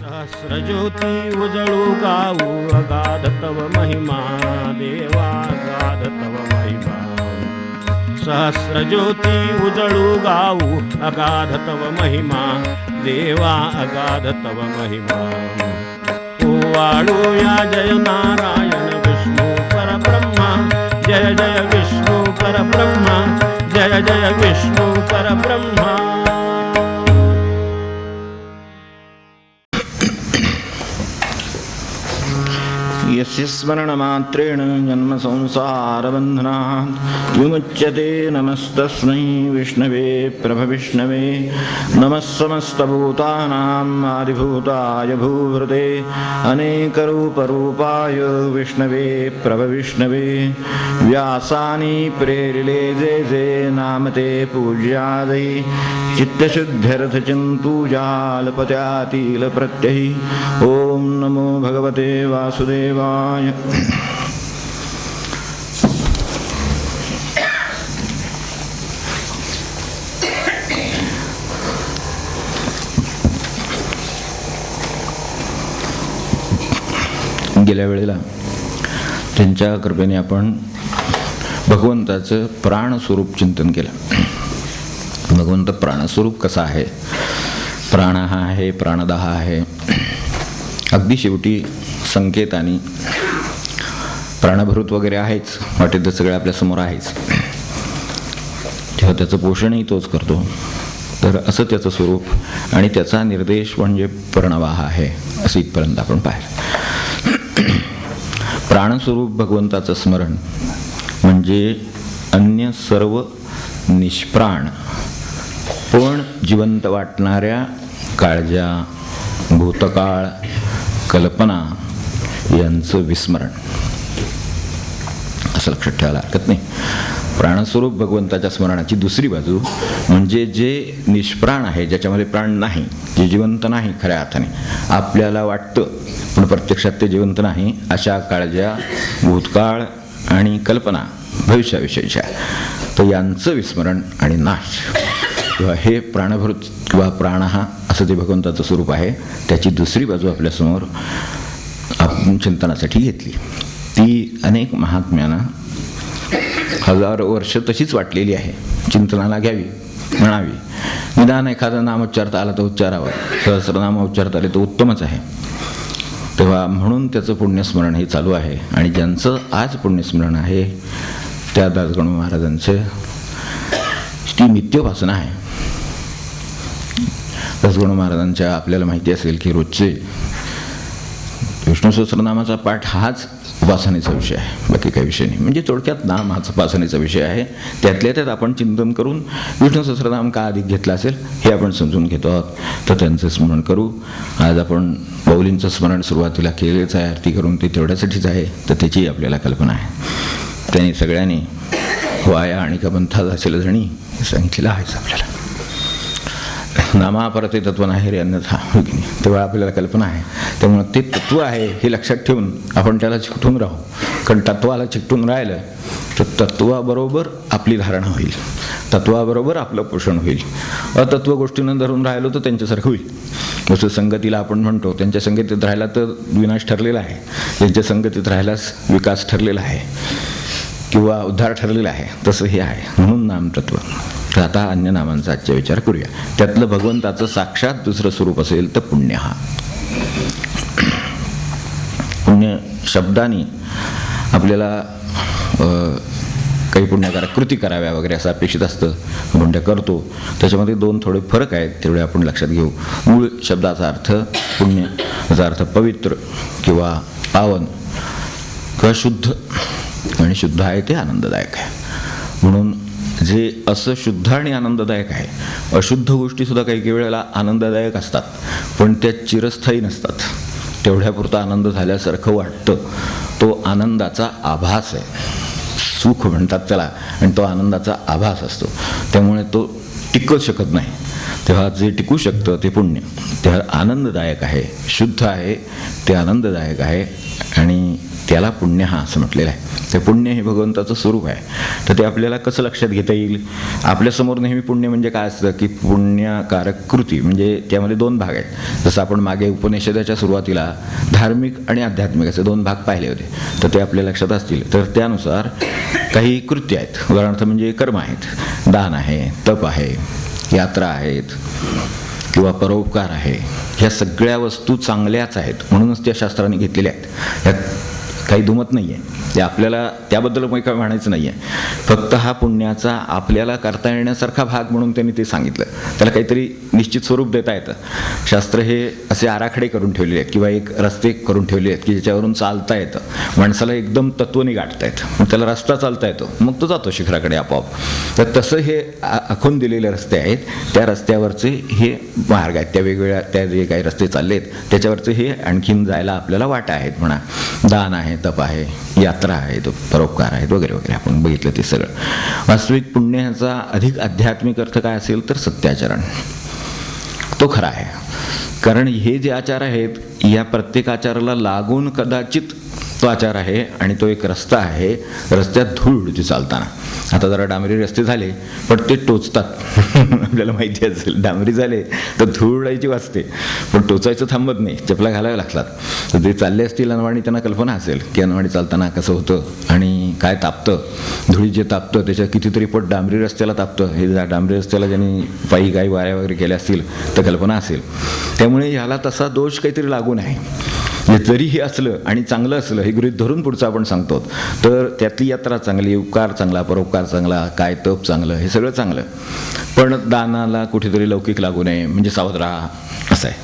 सहस्रज्योती उजळू गाऊ अगाध तव महिमा देवा अगाध तव महिमा. सहस्रज्योती उजळू गाऊ अगाध तव महिमा देवा अगाध तव महिमा. ओवाळूया जय नारायण विष्णू परब्रह्मा जय जय विष्णू परब्रह्मा जय जय विष्णू परब्रह्मा. यस्य स्मरणमात्रेण जन्मसंसारबन्धनात् विमुच्यते. नमस्तस्मै विष्णवे प्रभविष्णवे. नमः समस्तभूतानाम् आदिभूताय भूभृते अनेकरूपरूपाय विष्णवे प्रभविष्णवे. व्यासानि प्रेरिले जे जे नामते पूज्यादि चित्तशुद्ध्यर्थचिन्तूजालपत्यातील प्रत्यहि. ओम नमो भगवते वासुदेवाय. गेल्या वेळेला त्यांच्या कृपेने आपण भगवंताचं प्राणस्वरूप चिंतन केलं. भगवंत प्राणस्वरूप कसा आहे, प्राण हा आहे, प्राणदाह आहे. अगदी शेवटी संकेतानी प्राणभूत वगैरे आहेच, वाटेत तर सगळं आपल्यासमोर आहेच, तेव्हा त्याचं पोषणही तोच करतो. तर असं त्याचं स्वरूप आणि त्याचा निर्देश म्हणजे प्रणवाह आहे, असं इथपर्यंत आपण पाहिलं. प्राणस्वरूप भगवंताचं स्मरण म्हणजे अन्य सर्व निष्प्राण पण जिवंत वाटणाऱ्या काळजा, भूतकाळ, कल्पना यांचं विस्मरण, असं लक्षात ठेवायला हरकत नाही. प्राणस्वरूप भगवंताच्या स्मरणाची दुसरी बाजू म्हणजे जे निष्प्राण आहे, ज्याच्यामध्ये प्राण नाही, जे जिवंत नाही खऱ्या अर्थाने, आपल्याला वाटतं पण प्रत्यक्षात ते जिवंत नाही, अशा काळजा, भूतकाळ आणि कल्पना भविष्याविषयीच्या, तर यांचं विस्मरण आणि नाश. किंवा हे प्राणभूत किंवा प्राण हा असं जे भगवंताचं स्वरूप आहे, त्याची दुसरी बाजू आपल्यासमोर आपण चिंतनासाठी घेतली. ती अनेक महात्म्यांना हजारो वर्ष तशीच वाटलेली आहे, चिंतनाला घ्यावी, म्हणावी. निदान एखादं नाम उच्चारता आलं तर उच्चारावं, सहस्रनाम उच्चारता आले तर उत्तमच आहे. तेव्हा म्हणून त्याचं पुण्यस्मरण हे चालू आहे. आणि ज्यांचं आज पुण्यस्मरण आहे त्या दासगणू महाराजांचं ती नित्योपासना आहे. दासगणू महाराजांच्या आपल्याला माहिती असेल की रोजचे विष्णू सहस्रनामाचा पाठ हाच उपासनेचा विषय आहे, बाकी काही विषय नाही. म्हणजे थोडक्यात नाम हाच उपासनेचा विषय आहे. त्यातल्या त्यात आपण चिंतन करून विष्णू सहस्रनाम का अधिक घेतला असेल हे आपण समजून घेतो आहोत. तर त्यांचं स्मरण करू. आज आपण माऊलींचं स्मरण सुरुवातीला केलेच आहे, आरती करून ते तेवढ्यासाठीच आहे, तर त्याची आपल्याला कल्पना आहे. त्यांनी सगळ्यांनी वाया आणि कबंथा असेल जणी सांगितलेलं आहेच आपल्याला. नामापरते तत्व नाही रे अन्यथा, हो की नाही, तेव्हा आपल्याला कल्पना आहे. त्यामुळे ते तत्व आहे हे लक्षात ठेवून आपण त्याला चिकटून राहू. कारण तत्वाला चिकटून राहिलं तर तत्वाबरोबर आपली धारणा होईल, तत्वाबरोबर आपलं पोषण होईल. अतत्व गोष्टीनं धरून राहिलो तर त्यांच्यासारखं होईल. जसं संगतीला आपण म्हणतो, त्यांच्या संगतीत राहिला तर विनाश ठरलेला आहे, त्यांच्या संगतीत राहिलाच विकास ठरलेला आहे किंवा उद्धार ठरलेला आहे, तसं हे आहे. म्हणून नामतत्व. तर आता अन्य नामांचा आजचा विचार करूया. त्यातलं भगवंताचं साक्षात दुसरं स्वरूप असेल तर पुण्य हा. पुण्य शब्दाने आपल्याला काही पुण्यकारक कृती कराव्या वगैरे असं अपेक्षित असतं, आपण त्या करतो. त्याच्यामध्ये दोन थोडे फरक आहेत, तेवढे आपण लक्षात घेऊ. मूळ शब्दाचा अर्थ पुण्य, याचा अर्थ पवित्र किंवा पावन किंवा शुद्ध, आणि शुद्ध आहे ते आनंददायक आहे. म्हणून जे असं शुद्ध आणि आनंददायक आहे, अशुद्ध गोष्टीसुद्धा काही काही वेळेला आनंददायक असतात पण त्या चिरस्थायी नसतात. तेवढ्यापुरता आनंद झाल्यासारखं वाटतं, तो आनंदाचा आभास आहे, सुख म्हणतात त्याला, आणि तो आनंदाचा आभास असतो. त्यामुळे तो टिकूच शकत नाही. तेव्हा जे टिकू शकतं ते पुण्य, ते आनंददायक आहे, शुद्ध आहे, ते आनंददायक आहे, आणि त्याला पुण्य हा असं म्हटलेलं आहे. ते पुण्य हे भगवंताचं स्वरूप आहे. तर ते आपल्याला कसं लक्षात घेता येईल? आपल्यासमोर नेहमी पुण्य म्हणजे काय असतं की पुण्यकारक कृती, म्हणजे त्यामध्ये 2 भाग आहेत. जसं आपण मागे उपनिषदाच्या सुरुवातीला धार्मिक आणि आध्यात्मिक असे 2 भाग पाहिले होते, तर ते आपल्या लक्षात असतील. तर त्यानुसार काही कृत्य आहेत, उदाहरणार्थ म्हणजे कर्म आहेत, दान आहे, तप आहे, यात्रा आहेत किंवा परोपकार आहे. ह्या सगळ्या वस्तू चांगल्याच आहेत, म्हणूनच त्या शास्त्राने घेतलेल्या आहेत. ह्यात काही दुमत नाही आहे. ते आपल्याला त्याबद्दल काही म्हणायचं नाही आहे. फक्त हा पुण्याचा आपल्याला करता येण्यासारखा भाग म्हणून त्यांनी ते सांगितलं. त्याला काहीतरी निश्चित स्वरूप देता येतं. शास्त्र हे असे आराखडे करून ठेवलेले आहेत किंवा एक रस्ते करून ठेवले आहेत की ज्याच्यावरून चालता येतं. माणसाला एकदम तत्त्वनी गाठता येतं, मग त्याला रस्ता चालता येतो, मग तो जातो शिखराकडे आपोआप. तर तसं हे आखून दिलेले रस्ते आहेत. त्या रस्त्यावरचे हे मार्ग आहेत, त्या वेगवेगळ्या त्या जे काही रस्ते चालले आहेत त्याच्यावरचे हे आणखीन जायला आपल्याला वाटा आहेत. म्हणा दान आहे, तप आहे, यात्रा आहेत, परोपकार आहेत वगैरे वगैरे. आपण बघितलं ते सगळं. वास्तविक पुण्याचा अधिक आध्यात्मिक अर्थ काय असेल तर सत्याचरण, तो खरा आहे. कारण हे जे आचार आहेत या प्रत्येक आचाराला लागून कदाचित तो आचार आहे आणि तो एक रस्ता आहे. रस्त्यात धूळ उडते चालताना. आता जरा डांबरी रस्ते झाले पण ते टोचतात आपल्याला माहिती असेल. डांबरी झाले तर धूळ उडायची वाचते, पण टोचायचं थांबत नाही, चपला घालाव्या लागतात. तर ते चालले असतील अनवाणी, त्यांना कल्पना असेल की अनवाणी चालताना कसं होतं आणि काय तापतं. धुळी जे तापतं त्याच्या कितीतरी पट डांबरी रस्त्याला तापतं. हे डांबरी रस्त्याला ज्यांनी पायी काही वाऱ्या वगैरे केल्या असतील तर कल्पना असेल. त्यामुळे ह्याला तसा दोष काहीतरी लागून आहे. जरी हे असलं आणि चांगलं असलं हे गृहीत धरून पुढचं आपण सांगतो, तर त्यातली यात्रा चांगली, उपकार चांगला, परोपकार चांगला, काय तप चांगलं, हे सगळं चांगलं. पण दानाला कुठेतरी लौकिक लागू नये, म्हणजे सावध राहा असं आहे.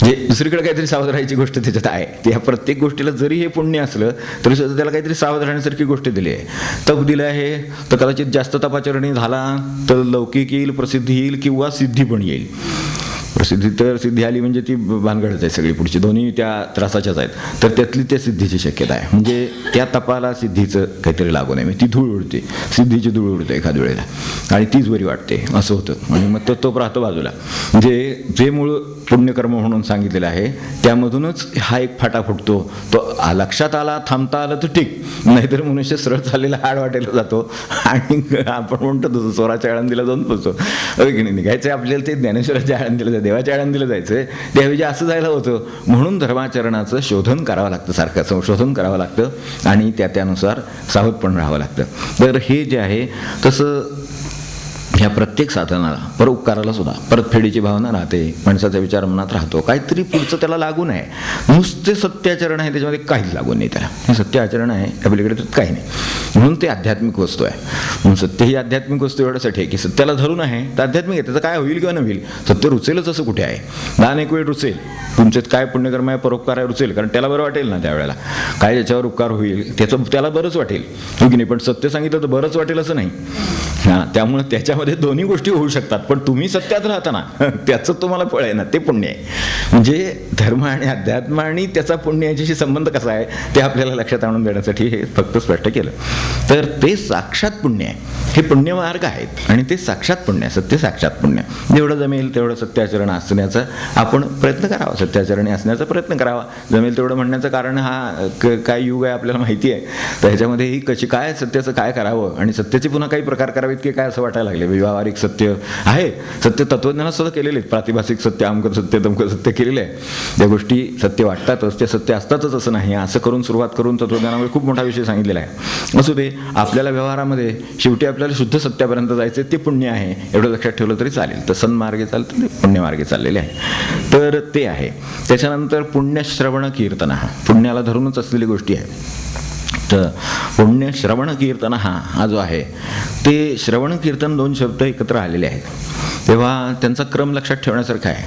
म्हणजे दुसरीकडे काहीतरी सावध राहायची गोष्ट त्याच्यात आहे. त्या प्रत्येक गोष्टीला जरी हे पुण्य असलं तरी सुद्धा त्याला काहीतरी सावध राहण्यासारखी गोष्ट दिली आहे. तप दिलं आहे तर कदाचित जास्त तपाचरणी झाला तर लौकिक येईल, प्रसिद्धी येईल किंवा सिद्धी पण येईल. प्रसिद्धी तर सिद्धी आली म्हणजे ती भानगडच आहे सगळी पुढची, दोन्ही त्या त्रासाच्याच आहेत. तर त्यातली त्या सिद्धीची शक्यता आहे. म्हणजे त्या तपाला सिद्धीचं काहीतरी लागू नये. ती धूळ उडते, सिद्धीची धूळ उडते एखाद्या वेळेला आणि तीच बरी वाटते असं होतं. आणि मग तो राहतो बाजूला. म्हणजे जे मूळ पुण्यकर्म म्हणून सांगितलेलं आहे त्यामधूनच हा एक फाटा फुटतो. तो लक्षात आला, थांबता आलं तर ठीक, नाहीतर मनुष्य सरळ चाललेला हाड वाटेला जातो आणि आपण म्हणतो तसं चोराच्या आळंदीला जाऊन पोचतो. निघायचं आपल्याला ते ज्ञानेश्वराच्या आळंदीला जायचं, देवाच्या आळंदीला जायचं, त्याऐवजी असं जायला होतं. म्हणून धर्माचरणाचं शोधन करावं लागतं, सारखं संशोधन करावं लागतं आणि त्यानुसार सावध पण राहावं लागतं. तर हे जे आहे तसं ह्या प्रत्येक साधनाला, परोपकाराला सुद्धा परतफेडीची भावना राहते, माणसाचा विचार मनात राहतो, काहीतरी पुढचं त्याला लागून आहे. नुसते सत्याचरण आहे त्याच्यामध्ये काहीच लागून नाही त्याला. हे सत्य आचरण आहे, आपल्याकडे तर काही नाही. म्हणून ते आध्यात्मिक वस्तू आहे. म्हणून सत्य ही आध्यात्मिक वस्तू एवढ्यासाठी आहे की सत्याला धरून आहे तर आध्यात्मिक आहे. त्याचं काय होईल किंवा न होईल, सत्य रुचेलच असं कुठे आहे. दान एक वेळ रुचेल, तुमच्यात काय पुण्यकर्म आहे, परोपकार आहे, रुचेल, कारण त्याला बरं वाटेल ना त्यावेळेला. काय ज्याच्यावर उपकार होईल त्याला बरंच वाटेल, हो की नाही. पण सत्य सांगितलं तर बरंच वाटेल असं नाही. हां, त्यामुळे त्याच्यामध्ये दोन्ही गोष्टी होऊ शकतात. पण तुम्ही सत्यात राहताना त्याचं तुम्हाला फळ आहे ना, ते पुण्य आहे. म्हणजे धर्म आणि अध्यात्म आणि त्याचा पुण्य याच्याशी संबंध कसा आहे ते आपल्याला लक्षात आणून देण्यासाठी हे फक्त स्पष्ट केलं. तर ते साक्षात पुण्य आहे. हे पुण्यमार्ग आहेत आणि ते साक्षात पुण्य आहे. सत्य साक्षात पुण्य. जेवढं जमेल तेवढं सत्याचरण असण्याचा आपण प्रयत्न करावा, सत्याचरणी असण्याचा प्रयत्न करावा. जमेल तेवढं म्हणण्याचं कारण हा काय युग आहे आपल्याला माहिती आहे. तर ह्याच्यामध्ये ही कशी काय सत्याचं काय करावं आणि सत्याचे पुन्हा काही प्रकार करावेत की काय असं वाटायला लागले. व्यावहारिक सत्य आहे, सत्य तत्वज्ञानात सुद्धा केलेले आहेत. प्रातिभासिक सत्य, अमकं सत्य, तमकं सत्य केलेलं आहे. त्या गोष्टी सत्य वाटतातच, त्या सत्य असतातच असं नाही. असं करून सुरुवात करून तत्वज्ञानामध्ये खूप मोठा विषय सांगितलेला आहे. असू दे, आपल्याला व्यवहारामध्ये शेवटी आपल्याला शुद्ध सत्यापर्यंत जायचं, ते पुण्य आहे एवढं लक्षात ठेवलं तरी चालेल. तर सन्मार्गे चालतं, ते पुण्यमार्गे चाललेले आहे. तर ते आहे. त्याच्यानंतर पुण्यश्रवण कीर्तन, पुण्याला धरूनच असलेली गोष्टी आहे. तर पुण्य श्रवण कीर्तन हा जो आहे ते श्रवण कीर्तन 2 शब्द एकत्र आलेले आहेत. तेव्हा त्यांचा क्रम लक्षात ठेवण्यासारखा आहे.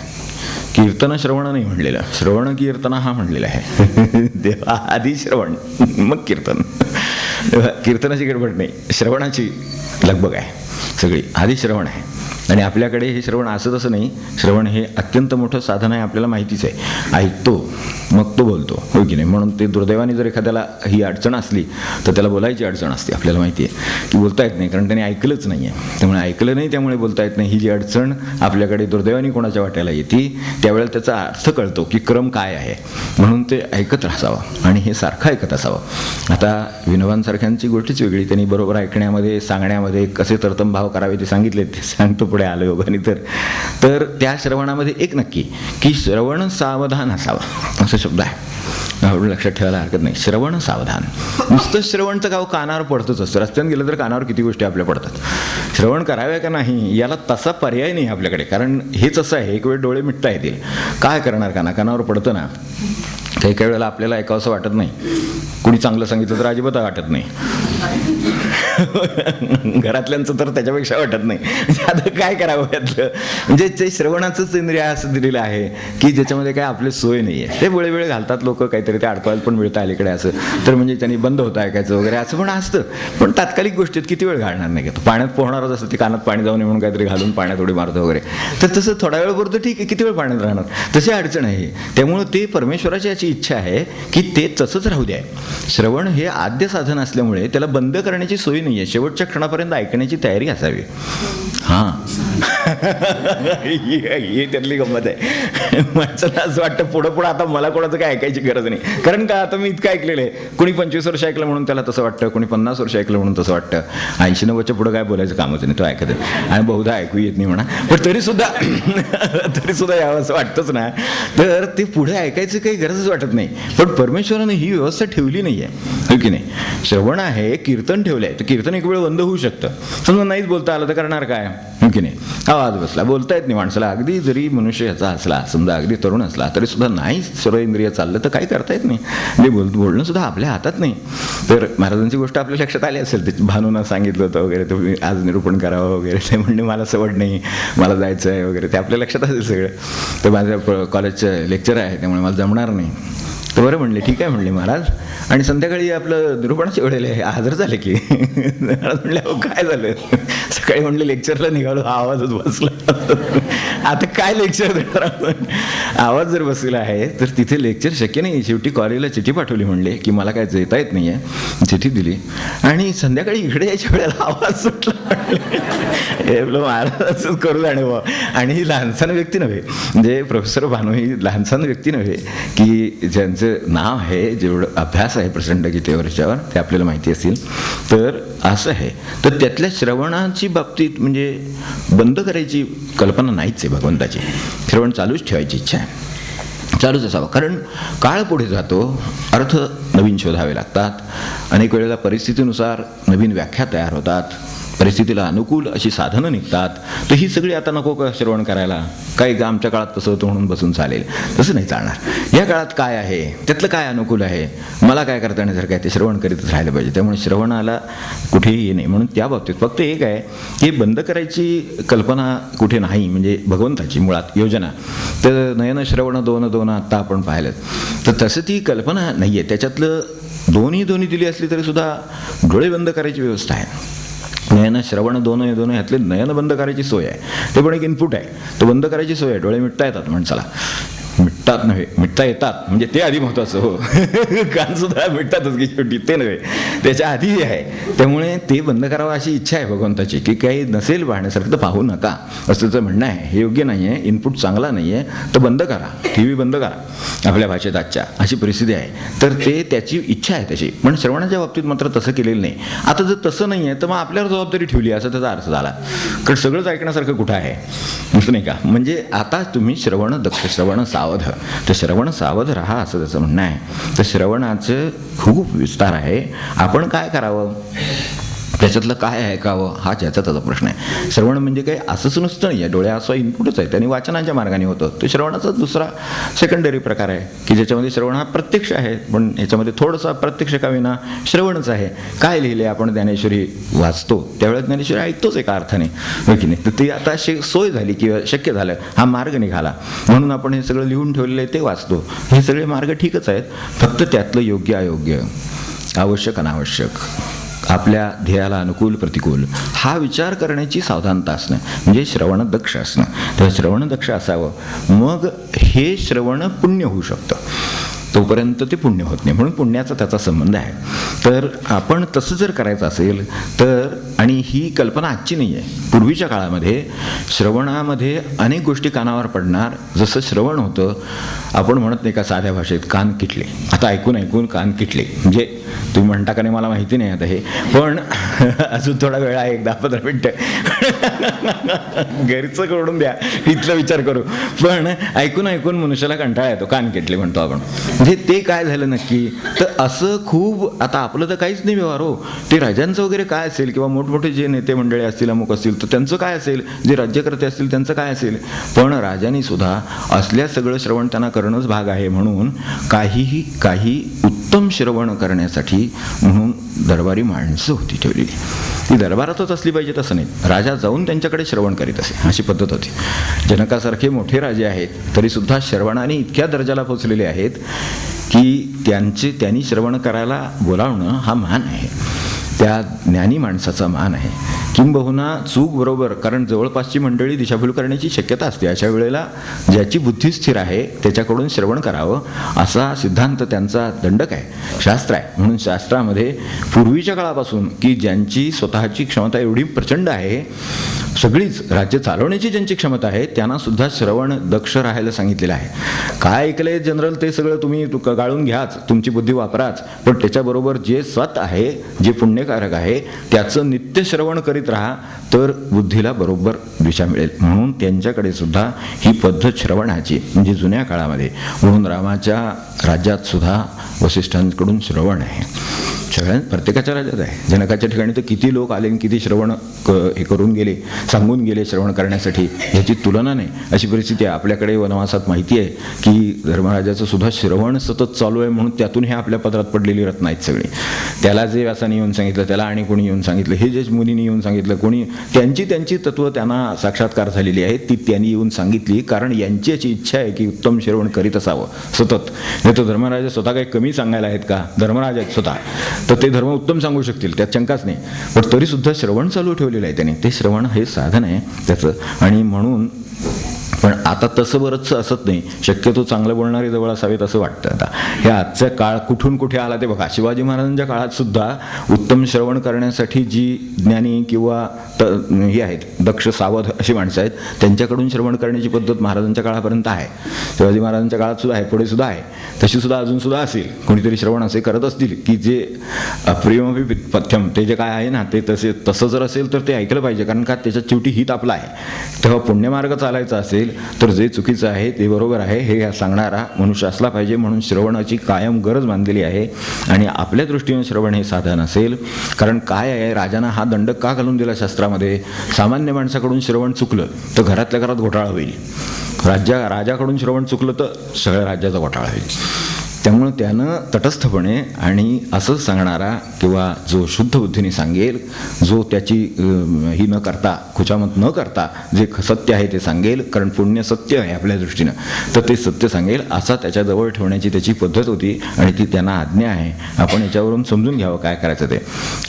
कीर्तन श्रवण नाही म्हणलेलं, श्रवण कीर्तन हा म्हणलेला आहे. तेव्हा आधी श्रवण मग कीर्तन. कीर्तनाची गडबड नाही, श्रवणाची लगबग आहे सगळी. आधी श्रवण आहे आणि आपल्याकडे हे श्रवण असं तसं नाही, श्रवण हे अत्यंत मोठं साधन आहे, आपल्याला माहितीच आहे. ऐकतो मग तो बोलतो, हो की नाही. म्हणून ते दुर्दैवाने जर एखाद्याला ही अडचण असली तर त्याला बोलायची अडचण असते. आपल्याला माहिती आहे की बोलता येत नाही, कारण त्याने ऐकलंच नाही आहे. त्यामुळे ऐकलं नाही, त्यामुळे बोलता येत नाही. ही जी अडचण आपल्याकडे दुर्दैवाने कोणाच्या वाट्याला येते त्यावेळेला त्याचा अर्थ कळतो की क्रम काय आहे. म्हणून ते ऐकत असावं आणि हे सारखं ऐकत असावं. आता विनोबांसारख्यांची गोष्टीच वेगळी. त्यांनी बरोबर ऐकण्यामध्ये, सांगण्यामध्ये कसे तरतमभाव करावे ते सांगितले. ते सांगतो पुढे आलं योगाने. तर त्या श्रवणामध्ये एक नक्की की श्रवण सावधान असावं असा शब्द आहे, एवढं लक्षात ठेवायला हरकत नाही. श्रवण सावधान. नुसतं श्रवणचं गाव कानावर पडतच असतं. रस्त्यात गेलं तर कानावर किती गोष्टी आपल्या पडतात. श्रवण कराव्या का नाही याला तसा पर्याय नाही आपल्याकडे, कारण हेच असं आहे. एक वेळ डोळे मिटता येतील, काय करणार. कानावर पडतं ना. काही काही वेळेला आपल्याला ऐकावंसं वाटत नाही. कुणी चांगलं सांगितलं तर अजिबात वाटत नाही. घरातल्यांचं तर त्याच्यापेक्षा वाटत नाही. आता काय करावं यातलं. म्हणजे ते श्रवणाचंच इंद्रिय असं दिलेलं आहे की ज्याच्यामध्ये काय आपली सोय नाही आहे. ते वेळोवेळी घालतात लोक काहीतरी, ते अडकवायला पण मिळतं अलीकडे असं. तर म्हणजे त्यांनी बंद होतं ऐकायचं वगैरे असं पण असतं. पण तात्कालिक गोष्टीत किती वेळ घालणार नाही का. पाण्यात पोहणारच असतं, ते कानात पाणी जाऊ नये म्हणून काहीतरी घालून पाण्यात उडी मारतं वगैरे. तर तसं थोडा वेळ पुरतं ठीक आहे, किती वेळ पाण्यात राहणार. तशी अडचण आहे. त्यामुळं ते परमेश्वराची याची इच्छा आहे की ते तसंच राहू द्या. श्रवण हे आद्य साधन असल्यामुळे त्याला बंद करण्याची सोय नाही आहे. शेवटच्या क्षणापर्यंत ऐकण्याची तयारी असावी. हां, हे त्यातली गंमत आहे. माणसाला असं वाटतं पुढं पुढं आता मला कोणाचं काय ऐकायची गरज नाही. कारण का आता मी इतकं ऐकलेलं आहे. कोणी 25 वर्ष ऐकलं म्हणून त्याला तसं वाटतं, कोणी 50 वर्ष ऐकलं म्हणून तसं वाटतं. 80-90च्या पुढं काय बोलायचं कामच नाही, तो ऐकत आहे. आणि बहुधा ऐकू येत नाही म्हणा, पण तरीसुद्धा यावं असं वाटतंच ना. तर ते पुढे ऐकायचं काही गरजच वाटत नाही. पण परमेश्वरानं ही व्यवस्था ठेवली नाही आहे, हो की नाही. श्रवण आहे, कीर्तन ठेवलं आहे. तर कीर्तन एक वेळ बंद होऊ शकतं. समजा नाहीच बोलता आलं तर करणार काय, हो की नाही. आवाज बसला, बोलता येत नाही माणसाला. अगदी जरी मनुष्य ह्याचा असला, समजा अगदी तरुण असला तरी सुद्धा नाही सर्व इंद्रिय चाललं तर काही करता येत नाही. म्हणजे बोलणं सुद्धा आपल्या हातात नाही. तर महाराजांची गोष्ट आपल्या लक्षात आली असेल. ते भानूनं सांगितलं होतं वगैरे, तुम्ही आज निरूपण करावं वगैरे. ते म्हणणे मला सवड नाही, मला जायचं आहे वगैरे. ते आपल्या लक्षात असेल सगळं. तर माझं कॉलेजचं लेक्चर आहे त्यामुळे मला जमणार नाही. तर बरं म्हणले, ठीक आहे म्हणले महाराज. आणि संध्याकाळी आपलं निरूपणाच्या वेळेला हजर झाले की म्हणले अहो काय झालं. सकाळी म्हणले लेक्चरला निघालो, आवाजच बसला. आता काय लेक्चर देणार आपण. आवाज जर बसलेला आहे तर तिथे लेक्चर शक्य नाही. शेवटी कॉलेजला चिठी पाठवली म्हणले की मला काय येता येत नाही आहे. चिठी दिली आणि संध्याकाळी इकडे यायच्या वेळेला आवाज सुटला. हे महाराज असंच करू जाणे बा. आणि ही लहानसहान व्यक्ती नव्हे, म्हणजे प्रोफेसर भानू ही लहानसहान व्यक्ती नव्हे की ज्यांचं नाव आहे, जेवढं अभ्यास आहे प्रचंड गीतेवरच्यावर ते आपल्याला माहिती असेल. तर असं आहे. तर त्यातल्या श्रवणाची बाबतीत म्हणजे बंद करायची कल्पना नाहीच आहे भगवंताची. श्रवण चालूच ठेवायची इच्छा आहे, चालूच असावं. कारण काळ पुढे जातो, अर्थ नवीन शोधावे लागतात. अनेक वेळेला परिस्थितीनुसार नवीन व्याख्या तयार होतात, परिस्थितीला अनुकूल अशी साधनं निघतात. तर ही सगळी आता नको का श्रवण करायला. काही आमच्या काळात तसं होतं म्हणून बसून चालेल, तसं नाही चालणार. या काळात काय आहे, त्यातलं काय अनुकूल आहे, मला काय करता येण्यासारखं आहे, ते श्रवण करीतच राहिलं पाहिजे. त्यामुळे श्रवणाला कुठेही ये नाही. म्हणून त्या बाबतीत फक्त एक आहे की बंद करायची कल्पना कुठे नाही. म्हणजे भगवंताची मुळात योजना. तर नयन श्रवण दोन आत्ता आपण पाहिलं, तर तसं ती कल्पना नाही आहे. त्याच्यातलं दोन्ही दिली असली तरी सुद्धा डोळे बंद करायची व्यवस्था आहे. नयन श्रवण दोन ह्यातले नयन बंद करायची सोय आहे. ते पण एक इनपुट आहे. तो बंद करायची सोय आहे. डोळे मिटता येतात माणसाला, मिटतात नव्हे, मिटता येतात म्हणजे ते आधी महत्त्वाचं. हो, कान सुद्धा मिटतातच की शेवटी, ते नव्हे, त्याच्या आधी आहे. त्यामुळे ते बंद करावं अशी इच्छा आहे भगवंताची की काही नसेल पाहण्यासारखं तर पाहू नका असं त्याचं म्हणणं आहे. हे योग्य नाही आहे, इनपुट चांगला नाही आहे, तर बंद करा, TV बंद करा आपल्या भाषेत आजच्या, अशी परिस्थिती आहे. तर ते त्याची इच्छा आहे त्याची. पण श्रवणाच्या बाबतीत मात्र तसं केलेलं नाही. आता जर तसं नाही आहे तर मग आपल्यावर जबाबदारी ठेवली असा त्याचा अर्थ झाला. कारण सगळंच ऐकण्यासारखं कुठं आहे, नुसतं नाही का. म्हणजे आता तुम्ही श्रवण दक्ष, श्रवण सावध, तर श्रवण सावध राहा असं त्याचं म्हणणं आहे. तर श्रवणाचं खूप विस्तार आहे. आपण काय करावं, त्याच्यातलं काय ऐकावं हा ज्याचा त्याचा प्रश्न आहे. श्रवण म्हणजे काही असंच नुसतं नाही आहे, डोळ्या असं इनपुटच आहे. त्यांनी वाचनाच्या मार्गाने होतं. तो श्रवणाचा दुसरा सेकंडरी प्रकार आहे की ज्याच्यामध्ये श्रवण हा प्रत्यक्ष आहे, पण ह्याच्यामध्ये थोडंसं प्रत्यक्ष का विना श्रवणच आहे. काय लिहिले आपण ज्ञानेश्वरी वाचतो त्यावेळेस ज्ञानेश्वरी ऐकतोच एका अर्थाने, हो की नाही. तर ती आता सोय झाली किंवा शक्य झालं, हा मार्ग निघाला म्हणून आपण हे सगळं लिहून ठेवलेलं आहे ते वाचतो. हे सगळे मार्ग ठीकच आहेत, फक्त त्यातलं योग्य अयोग्य, आवश्यक अनावश्यक आपल्या ध्येयाला अनुकूल प्रतिकूल हा विचार करण्याची सावधानता असणं म्हणजे श्रवण दक्ष असणं. तर श्रवण दक्ष असावं, मग हे श्रवण पुण्य होऊ शकतं. तोपर्यंत ते पुण्य होत नाही, म्हणून पुण्याचा त्याचा संबंध आहे. तर आपण तसं जर करायचं असेल तर, आणि ही कल्पना आजची नाही आहे, पूर्वीच्या काळामध्ये श्रवणामध्ये अनेक गोष्टी कानावर पडणार. जसं श्रवण होतं, आपण म्हणत नाही का साध्या भाषेत कान किटले, आता ऐकून ऐकून कान किटले, म्हणजे तुम्ही म्हणता का नाही मला माहिती नाही आता हे, पण अजून थोडा वेळ आहे, 10-15 मिनटं घरचं करून द्या, इथला विचार करू. पण ऐकून ऐकून मनुष्याला कंटाळा येतो, कान किटले म्हणतो आपण. म्हणजे ते काय झालं नक्की, तर असं खूप, आता आपलं तर काहीच नाही व्यवहार हो, ते राजांचं वगैरे काय असेल, किंवा मोठमोठे जे नेते मंडळी असतील, अमुक असतील, तर त्यांचं काय असेल, जे राज्यकर्ते असतील त्यांचं काय असेल. पण राजांनी सुद्धा असल्या सगळं श्रवण त्यांना करणंच भाग आहे, म्हणून काही उत्तम श्रवण करण्यासाठी म्हणून दरबारी माणसं होती ठेवलेली. ती दरबारातच असली पाहिजे तसं नाही, राजा जाऊन त्यांच्याकडे श्रवण करीत असे, अशी पद्धत होती. जनकासारखे मोठे राजे आहेत तरीसुद्धा श्रवणाने इतक्या दर्जाला पोचलेले आहेत की त्यांनी श्रवण करायला बोलावणं हा मान आहे, त्या ज्ञानी माणसाचा मान आहे. किंबहुना चूक बरोबर, कारण जवळपासची मंडळी दिशाभूल करण्याची शक्यता असते. अशा वेळेला ज्याची बुद्धी स्थिर आहे त्याच्याकडून श्रवण करावं, असा सिद्धांत त्यांचा दंडक आहे, शास्त्र आहे. म्हणून शास्त्रामध्ये पूर्वीच्या काळापासून की ज्यांची स्वतःची क्षमता एवढी प्रचंड आहे, सगळीच राज्य चालवण्याची ज्यांची क्षमता आहे, त्यांना सुद्धा श्रवण दक्ष राहायला सांगितलेलं आहे. काय ऐकलंय जनरल ते सगळं तुम्ही गाळून घ्याच, तुमची बुद्धी वापराच, पण त्याच्याबरोबर जे सत आहे, जे पुण्यकारक आहे, त्याचं नित्य श्रवण करीत राहा, तर बुद्धीला बरोबर दिशा मिळेल. म्हणून त्यांच्याकडे सुद्धा ही पद्धत श्रवणाची, म्हणजे जुन्या काळामध्ये. म्हणून रामाच्या राज्यात सुद्धा वसिष्ठांकडून श्रवण आहे, सगळ्या प्रत्येकाच्या राज्यात आहे. जनकाच्या ठिकाणी तर किती लोक आले आणि किती श्रवण हे करून गेले, सांगून गेले श्रवण करण्यासाठी, याची तुलना नाही, अशी परिस्थिती आहे. आपल्याकडे वनवासात माहिती आहे की धर्मराजाचं सुद्धा श्रवण सतत चालू आहे, म्हणून त्यातून हे आपल्या पदरात पडलेली रत्न आहेत सगळी. त्याला जे व्यासाने येऊन सांगितलं, त्याला आणि कोणी येऊन सांगितलं, हे जे मुनींनी येऊन सांगितलं, कोणी त्यांची तत्त्व त्यांना साक्षात्कार झालेली आहेत, ती त्यांनी येऊन सांगितली, कारण यांची अशी इच्छा आहे की उत्तम श्रवण करीत असावं सतत. नाही तर धर्मराजा स्वतः काही कमी सांगायला आहेत का, धर्मराज आहेत स्वतः, तर ते धर्म उत्तम सांगू शकतील, त्यात शंकाच नाही. पण तरीसुद्धा श्रवण चालू ठेवलेलं आहे त्याने. ते श्रवण हे साधन आहे त्याचं. आणि म्हणून, पण आता तसं बरंचसं असत नाही, शक्यतो चांगलं बोलणारे जवळ असावेत असं वाटतं. आता हे आजचा काळ कुठून कुठे आला ते बघा. शिवाजी महाराजांच्या काळात सुद्धा उत्तम श्रवण करण्यासाठी जी ज्ञानी किंवा हे आहेत, दक्ष सावध अशी माणसं आहेत, त्यांच्याकडून श्रवण करण्याची पद्धत महाराजांच्या काळापर्यंत आहे. शिवाजी महाराजांच्या काळात सुद्धा आहे, पुढे सुद्धा आहे, तशी सुद्धा अजून सुद्धा असेल. कोणीतरी श्रवण असे करत असतील की जे अप्रियमपी पथ्यम, ते जे काय आहे ना, ते तसं जर असेल तर ते ऐकलं पाहिजे, कारण का त्याच्यात शेवटी हित आपला आहे. तेव्हा पुण्यमार्ग चालायचा असेल तर जे चुकीचं आहे ते बरोबर आहे हे सांगणारा मनुष्य असला पाहिजे. म्हणून श्रवणाची कायम गरज मानलेली आहे. आणि आपल्या दृष्टीने श्रवण हे साधन असेल, कारण काय आहे, राजांना हा दंड का घालून दिला शास्त्रामध्ये, सामान्य माणसाकडून श्रवण चुकलं तर घरातल्या घरात घोटाळा होईल, राजाकडून श्रवण चुकलं तर सगळ्या राज्याचा घोटाळा होईल. त्यामुळं त्यानं तटस्थपणे आणि असंच सांगणारा, किंवा जो शुद्ध बुद्धीने सांगेल, जो त्याची ही न करता, खुचामत न करता जे सत्य आहे ते सांगेल, कारण पुण्य सत्य आहे आपल्या दृष्टीनं, तर ते सत्य सांगेल, असा त्याच्याजवळ ठेवण्याची त्याची पद्धत होती. आणि ती त्यांना आज्ञा आहे. आपण याच्यावरून समजून घ्यावं काय करायचं ते.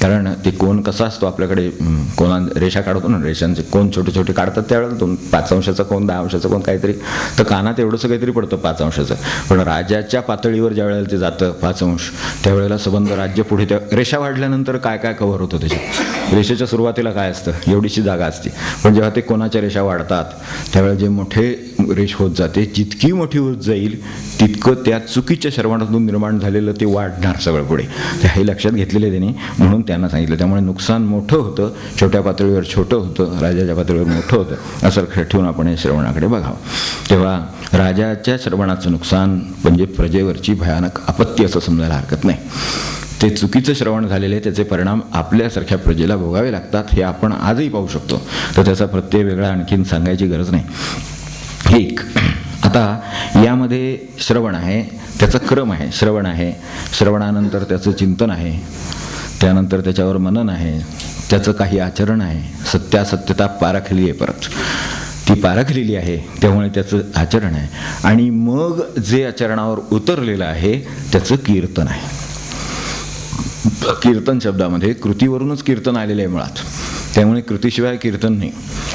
कारण ते कोण कसा असतो, आपल्याकडे कोणा रेषा काढतो ना, रेषांचे कोण छोटे छोटे काढतात, त्यावेळेला 5 अंशाचा कोण, 10 अंशाचा कोण, काहीतरी तर कानात एवढंसं काहीतरी पडतं 5 अंशाचं. पण राजाच्या पातळीवर ज्या वेळेला ते जातं 5 अंश, त्यावेळेला संबंध राज्य पुढे, त्या रेषा वाढल्यानंतर काय काय कव्हर होतं त्याच्यात. रेषेच्या सुरुवातीला काय असतं, एवढीशी जागा असते, पण जेव्हा ते कोणाच्या रेषा वाढतात त्यावेळेला जे मोठे रेष होत जाते, जितकी मोठी होत जाईल तितकं त्या चुकीच्या श्रवणातून निर्माण झालेलं ते वाढणार सगळं पुढे. ते हे लक्षात घेतलेले त्यांनी, म्हणून त्यांना सांगितलं. त्यामुळे नुकसान मोठं होतं, छोट्या पातळीवर छोटं होतं, राजाच्या पातळीवर मोठं होतं, असं लक्षात ठेवून आपण श्रवणाकडे बघावं. तेव्हा राजाच्या श्रवणाचं नुकसान म्हणजे प्रजेवरची भयानक आपत्ती असं समजायला हरकत नाही. ते चुकीचं श्रवण झालेले त्याचे परिणाम आपल्यासारख्या प्रजेला भोगावे लागतात, हे आपण आजही पाहू शकतो. तर त्याचा प्रत्यय वेगळा आणखीन सांगायची गरज नाही. एक, आता यामध्ये श्रवण आहे, त्याचा क्रम आहे. श्रवण आहे, श्रवणानंतर त्याचं चिंतन आहे, त्यानंतर त्याच्यावर मनन आहे, त्याचं काही आचरण आहे, सत्यासत्यता पारखली आहे, परत ती पारखलेली आहे, त्यामुळे त्याचं आचरण आहे. आणि मग जे आचरणावर उतरलेलं आहे त्याचं कीर्तन आहे. कीर्तन शब्दामध्ये कृतीवरूनच कीर्तन आलेलं आहे मुळात. त्यामुळे कृतीशिवाय कीर्तन नाही.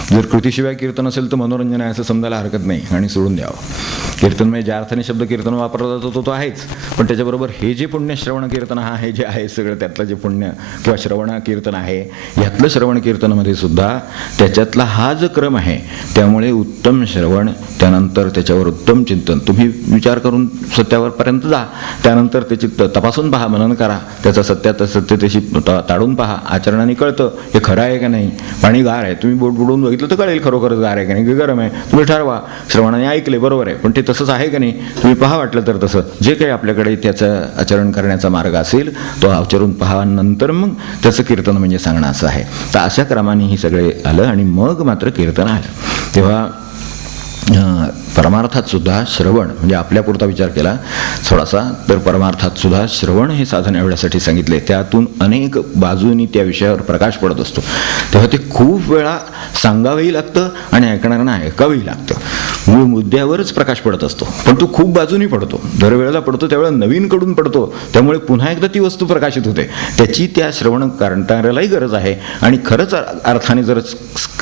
जर कृतीशिवाय कीर्तन असेल तर मनोरंजन आहे असं समजायला हरकत नाही आणि सोडून द्यावं. कीर्तन म्हणजे ज्या अर्थाने शब्द कीर्तन वापरला जातो तो आहेच, पण त्याच्याबरोबर हे जे पुण्य श्रवण कीर्तन हा हे जे आहे सगळं त्यातलं जे पुण्य किंवा श्रवण कीर्तन आहे यातलं श्रवण कीर्तनामध्ये सुद्धा त्याच्यातला हा जो क्रम आहे त्यामुळे उत्तम श्रवण, त्यानंतर त्याच्यावर उत्तम चिंतन. तुम्ही विचार करून सत्यावरपर्यंत जा, त्यानंतर त्याची तपासून पहा, मनन करा, त्याचा सत्यतेशी ताडून पहा. आचरणाने कळतं हे खरं आहे का नाही. पाणी गार आहे, तुम्ही बोट बुडवून बघितलं तर कळेल खरोखरच गार आहे का नाही, गरम आहे. तुम्ही ठरवा, श्रवणाने ऐकले बरोबर आहे, पण ते तसंच आहे का नाही तुम्ही पहा. वाटलं तर तसं जे काही आपल्याकडे त्याचं आचरण करण्याचा मार्ग असेल तो आचरून पहा, नंतर मग त्याचं कीर्तन म्हणजे सांगणं असं आहे. तर अशा क्रमाने ही सगळे आलं आणि मग मात्र कीर्तन आलं. तेव्हा परमार्थात सुद्धा श्रवण म्हणजे आपल्यापुरता विचार केला थोडासा तर परमार्थात सुद्धा श्रवण हे साधन एवढ्यासाठी सांगितले. त्यातून अनेक बाजूंनी त्या विषयावर प्रकाश पडत असतो. तेव्हा ते खूप वेळा सांगावंही लागतं आणि ऐकणाऱ्यांना ऐकावंही लागतं. मूळ मुद्द्यावरच प्रकाश पडत असतो, पण तो खूप बाजूनी पडतो. दरवेळेला पडतो त्यावेळेला नवीनकडून पडतो, त्यामुळे पुन्हा एकदा ती वस्तू प्रकाशित होते. त्याची त्या श्रवण करणाऱ्यालाही गरज आहे आणि खरंच अर्थाने जर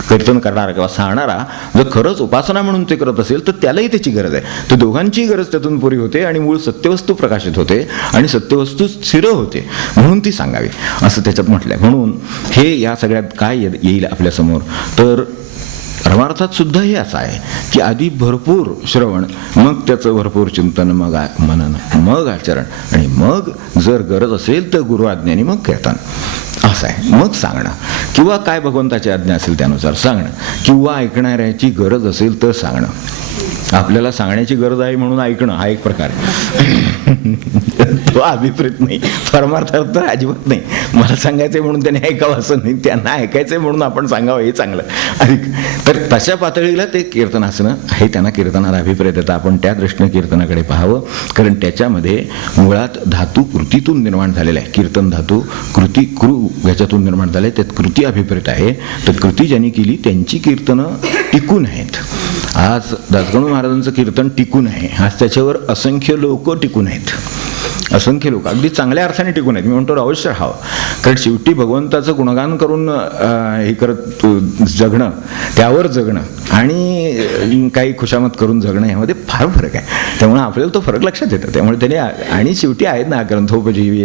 कीर्तन करणारा किंवा सांगणारा जर खरंच उपासना म्हणून ते करत असेल तर त्यालाही त्याची गरज आहे. तर दोघांचीही गरज त्यातून पुरी होते आणि मूळ सत्यवस्तू प्रकाशित होते आणि सत्यवस्तू स्थिर होते, म्हणून ती सांगावी असं त्याच्यात म्हटलंय. म्हणून हे या सगळ्यात काय येईल आपल्यासमोर तर परमार्थात सुद्धा हे असं आहे की आधी भरपूर श्रवण, मग त्याचं भरपूर चिंतन, मग मनन, मग आचरण आणि मग जर गरज असेल तर गुरुआज्ञेने मग कीर्तन असं आहे. मग सांगणं किंवा काय भगवंताची आज्ञा असेल त्यानुसार सांगणं किंवा ऐकणाऱ्याची गरज असेल तर सांगणं. आपल्याला सांगण्याची गरज आहे म्हणून ऐकणं हा एक प्रकार तो अभिप्रेत नाही. परमार्थात तर अजिबात नाही. मला सांगायचंय म्हणून त्याने ऐकावं असं नाही, त्यांना ऐकायचंय म्हणून आपण सांगावं हे चांगलं अधिक. तर तशा पातळीला ते कीर्तन असणं हे त्यांना कीर्तनाला अभिप्रेत येतं. आपण त्या दृष्टीने कीर्तनाकडे पाहावं, कारण त्याच्यामध्ये मुळात धातू कृतीतून निर्माण झालेला आहे. कीर्तन धातू कृती ह्याच्यातून निर्माण झाले, त्यात कृती अभिप्रेत आहे. तर कृती ज्यांनी केली त्यांची कीर्तनं टिकून आहेत. आज दासगणू महाराजांचं कीर्तन टिकून आहे. आज त्याच्यावर असंख्य लोक टिकून आहेत, असंख्य लोक अगदी चांगल्या अर्थाने टिकून आहेत. मी म्हणतो अवश्य राहावं, कारण शेवटी भगवंताचं गुणगान करून हे करत जगणं, त्यावर जगणं आणि काही खुशामत करून जगणं यामध्ये फार फरक आहे. त्यामुळे आपल्याला तो फरक लक्षात येतो. त्यामुळे त्याने आणि शेवटी आहेत ना ग्रंथोपजीवी